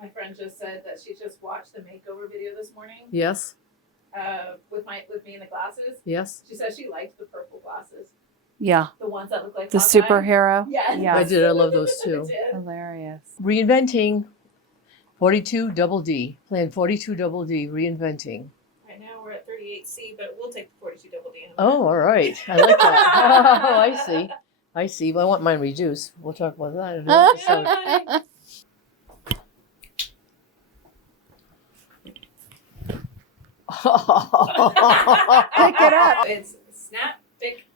My friend just said that she just watched the makeover video this morning. Yes. With me in the glasses. Yes. She says she liked the purple glasses. Yeah. The ones that look like The Hawkeye. superhero. Yes. Yes. I did. I love those too. I did. Hilarious. Reinventing 42 double D. Plan 42 double D. Reinventing. Right now we're at 38C, but we'll take the 42 double D. Oh, all right. I like that. Oh, I see. I see. Well, I want mine reduced. We'll talk about that in another episode. Pick it up. It's snap, pick,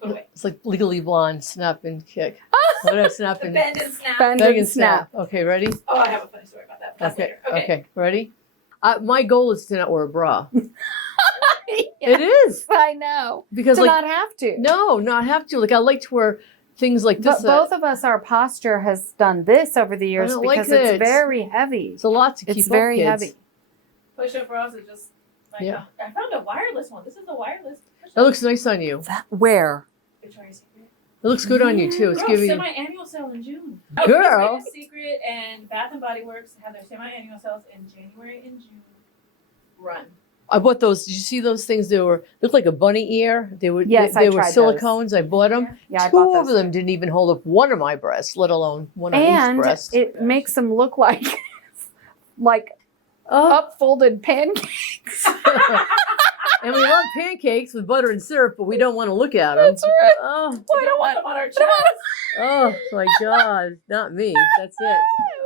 put away. It's like Legally Blonde, snap and kick. What a snap and Bend and snap. Bend beg and and snap. snap. Okay, ready? Oh, I have a funny story about that. That's Okay, later. okay, ready? My goal is to not wear a bra. Yes, It is I know. because To like not have to. no, not have to. Like I like to wear things like this. But both of us, our posture has done this over the years don't like because it's it. very heavy. It's a lot to keep It's up, very kids. heavy. Push-up bras are just like, Yeah. I found a wireless one. This is the wireless push-up. That looks nice on you. Where? Victoria's Secret. It looks good on you too. It's Girl, giving. semi-annual sale in June. Girl. Victoria's Secret and Bath and Body Works have their semi-annual sales in January and June. Run. I bought those. Did you see those things? They looked like a bunny ear. They were Yes, they I were tried those. silicones. I bought them. Yeah, I Two bought of those. them didn't even hold up one of my breasts, let alone one on each And breast. it makes them look like up folded pancakes. And we love pancakes with butter and syrup, but we don't want to look at them. That's right. Oh, We don't want them on our chest. oh my God, not me. That's it.